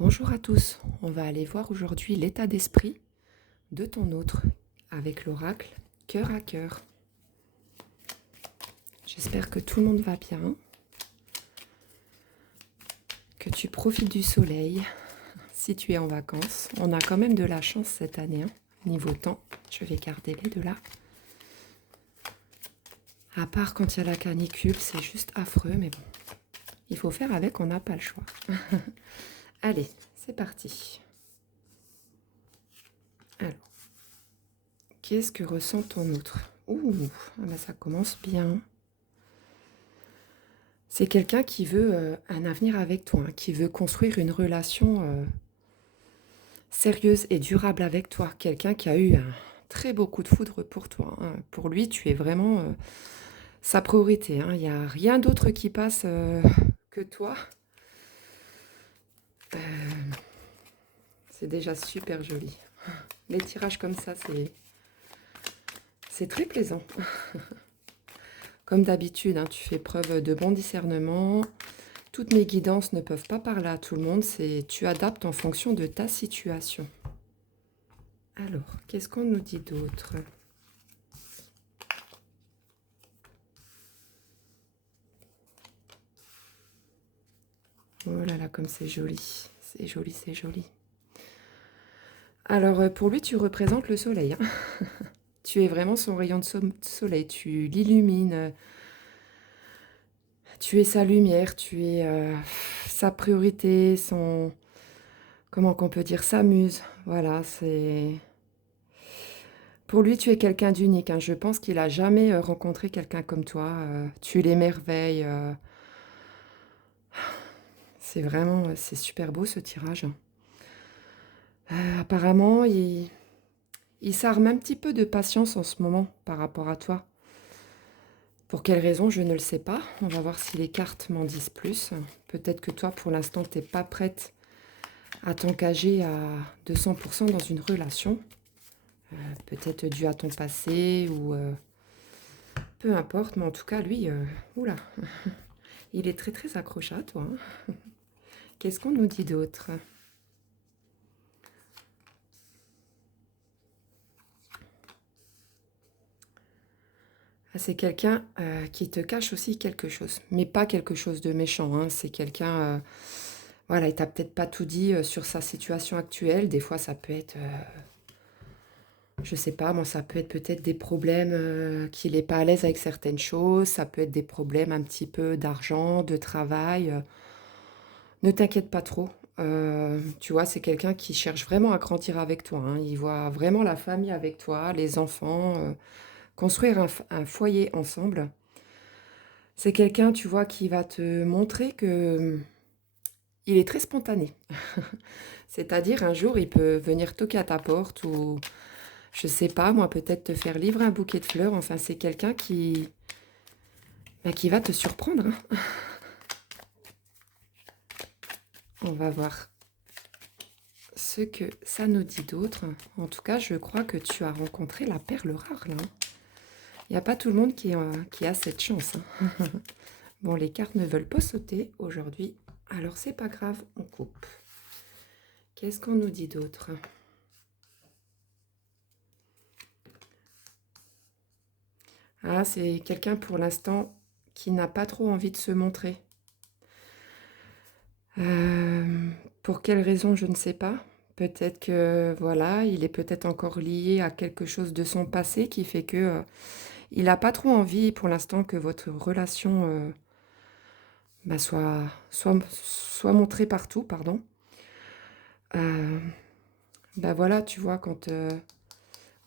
Bonjour à tous, on va aller voir aujourd'hui l'état d'esprit de ton autre avec l'oracle cœur à cœur. J'espère que tout le monde va bien, que tu profites du soleil si tu es en vacances. On a quand même de la chance cette année, niveau temps. Je vais garder les deux là. À part quand il y a la canicule, c'est juste affreux, mais bon, il faut faire avec, on n'a pas le choix. Allez, c'est parti. Alors, qu'est-ce que ressent ton autre? Ouh, ah bah ça commence bien. C'est quelqu'un qui veut un avenir avec toi, qui veut construire une relation sérieuse et durable avec toi. Quelqu'un qui a eu un très beau coup de foudre pour toi. Pour lui, tu es vraiment sa priorité. Il n'y a rien d'autre qui passe que toi. C'est déjà super joli. Les tirages comme ça, c'est très plaisant. Comme d'habitude, tu fais preuve de bon discernement. Toutes mes guidances ne peuvent pas parler à tout le monde. Tu adaptes en fonction de ta situation. Alors, qu'est-ce qu'on nous dit d'autre? Oh là là, comme c'est joli. C'est joli, c'est joli. Alors, pour lui, tu représentes le soleil. Tu es vraiment son rayon de soleil. Tu l'illumines. Tu es sa lumière. Tu es sa priorité, son... Comment qu'on peut dire? Sa muse. Voilà, c'est... Pour lui, tu es quelqu'un d'unique. Je pense qu'il n'a jamais rencontré quelqu'un comme toi. Tu l'émerveilles. C'est super beau ce tirage. Apparemment, il s'arme un petit peu de patience en ce moment par rapport à toi. Pour quelle raison, je ne le sais pas. On va voir si les cartes m'en disent plus. Peut-être que toi, pour l'instant, tu n'es pas prête à t'engager à 200% dans une relation. Peut-être dû à ton passé ou... peu importe, mais en tout cas, lui, oula, il est très très accroché à toi. Qu'est-ce qu'on nous dit d'autre? C'est quelqu'un qui te cache aussi quelque chose, mais pas quelque chose de méchant. C'est quelqu'un, voilà, il t'a peut-être pas tout dit sur sa situation actuelle. Des fois, ça peut être, je sais pas, moi, ça peut être peut-être des problèmes qu'il n'est pas à l'aise avec certaines choses. Ça peut être des problèmes un petit peu d'argent, de travail. Ne t'inquiète pas trop. Tu vois, c'est quelqu'un qui cherche vraiment à grandir avec toi. Il voit vraiment la famille avec toi, les enfants, construire un foyer ensemble. C'est quelqu'un, tu vois, qui va te montrer que il est très spontané. C'est-à-dire, un jour, il peut venir toquer à ta porte ou, je sais pas, moi, peut-être te faire livrer un bouquet de fleurs. Enfin, c'est quelqu'un qui va te surprendre. On va voir ce que ça nous dit d'autre. En tout cas, je crois que tu as rencontré la perle rare, là. Il n'y a pas tout le monde qui a cette chance. Bon, les cartes ne veulent pas sauter aujourd'hui. Alors, c'est pas grave, on coupe. Qu'est-ce qu'on nous dit d'autre? Ah, c'est quelqu'un pour l'instant qui n'a pas trop envie de se montrer. Pour quelle raison, je ne sais pas. Peut-être que, voilà, il est peut-être encore lié à quelque chose de son passé qui fait que il n'a pas trop envie pour l'instant que votre relation soit montrée partout, pardon. Bah voilà, tu vois,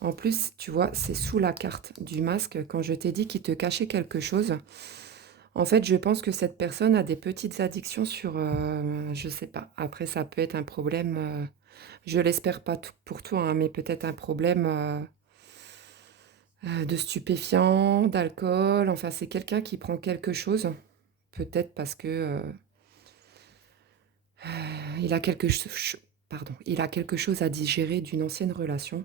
en plus, tu vois, c'est sous la carte du masque, quand je t'ai dit qu'il te cachait quelque chose. En fait, je pense que cette personne a des petites addictions sur, je sais pas. Après, ça peut être un problème, je l'espère pas pour toi, mais peut-être un problème de stupéfiants, d'alcool. Enfin, c'est quelqu'un qui prend quelque chose, peut-être parce que il a il a quelque chose à digérer d'une ancienne relation.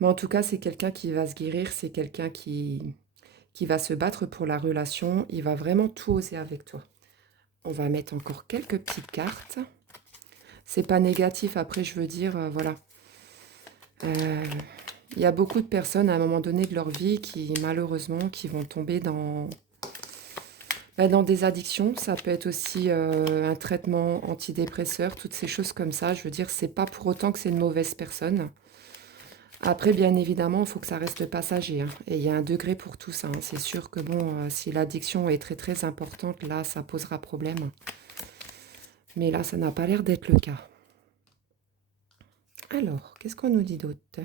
Mais en tout cas, c'est quelqu'un qui va se guérir, c'est quelqu'un qui va se battre pour la relation. Il va vraiment tout oser avec toi. On va mettre encore quelques petites cartes. c'est pas négatif. Après, je veux dire, voilà. Il y a beaucoup de personnes à un moment donné de leur vie qui, malheureusement, qui vont tomber dans des addictions. Ça peut être aussi un traitement antidépresseur, toutes ces choses comme ça. Je veux dire, c'est pas pour autant que c'est une mauvaise personne. Après, bien évidemment, il faut que ça reste passager, hein. Et il y a un degré pour tout ça, hein. C'est sûr que bon, si l'addiction est très très importante, là, ça posera problème. Mais là, ça n'a pas l'air d'être le cas. Alors, qu'est-ce qu'on nous dit d'autre?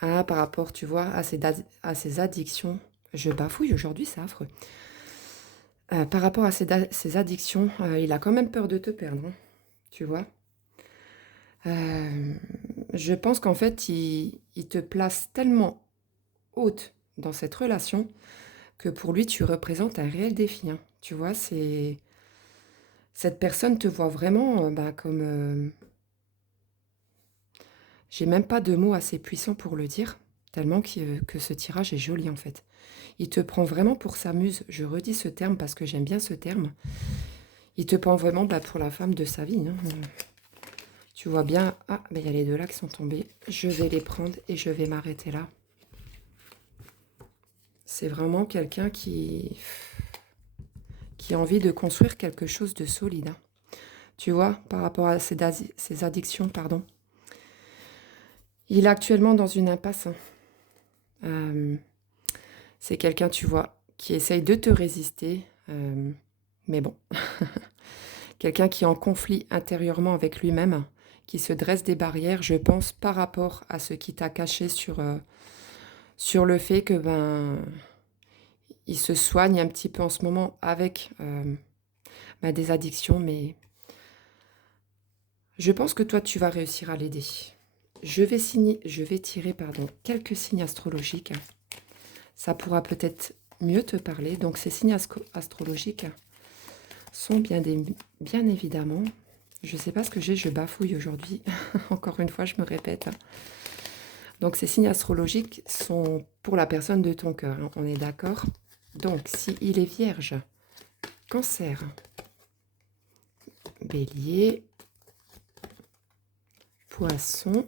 Ah, par rapport, tu vois, à ces addictions. Je bafouille aujourd'hui, c'est affreux. Par rapport à ces addictions, il a quand même peur de te perdre, hein, tu vois. Euh, je pense qu'en fait, il te place tellement haute dans cette relation que pour lui, tu représentes un réel défi, hein. Tu vois, cette personne te voit vraiment bah, comme... j'ai même pas de mots assez puissants pour le dire, tellement que ce tirage est joli en fait. Il te prend vraiment pour sa muse. Je redis ce terme parce que j'aime bien ce terme. Il te prend vraiment bah, pour la femme de sa vie, hein. Tu vois bien... Ah, mais il y a les deux là qui sont tombés. Je vais les prendre et je vais m'arrêter là. C'est vraiment quelqu'un qui a envie de construire quelque chose de solide, hein. Tu vois, par rapport à ses addictions, pardon. Il est actuellement dans une impasse, hein. Euh, c'est quelqu'un, tu vois, qui essaye de te résister. Mais bon, quelqu'un qui est en conflit intérieurement avec lui-même, qui se dresse des barrières, je pense, par rapport à ce qui t'a caché sur le fait que ben il se soigne un petit peu en ce moment avec des addictions, mais je pense que toi, tu vas réussir à l'aider. Je vais tirer pardon, quelques signes astrologiques. Ça pourra peut-être mieux te parler. Donc, ces signes astrologiques sont bien évidemment... Je ne sais pas ce que j'ai, je bafouille aujourd'hui. Encore une fois, je me répète. Donc, ces signes astrologiques sont pour la personne de ton cœur, hein, on est d'accord? Donc, si il est vierge, cancer, bélier, poisson,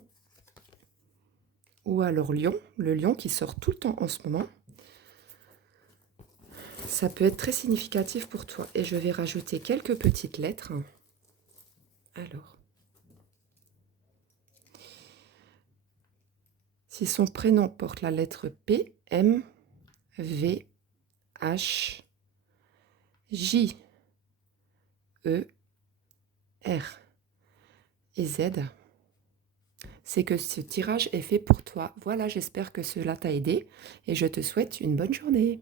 ou alors lion, le lion qui sort tout le temps en ce moment, ça peut être très significatif pour toi. Et je vais rajouter quelques petites lettres. Alors, si son prénom porte la lettre P, M, V, H, J, E, R et Z, c'est que ce tirage est fait pour toi. Voilà, j'espère que cela t'a aidé et je te souhaite une bonne journée.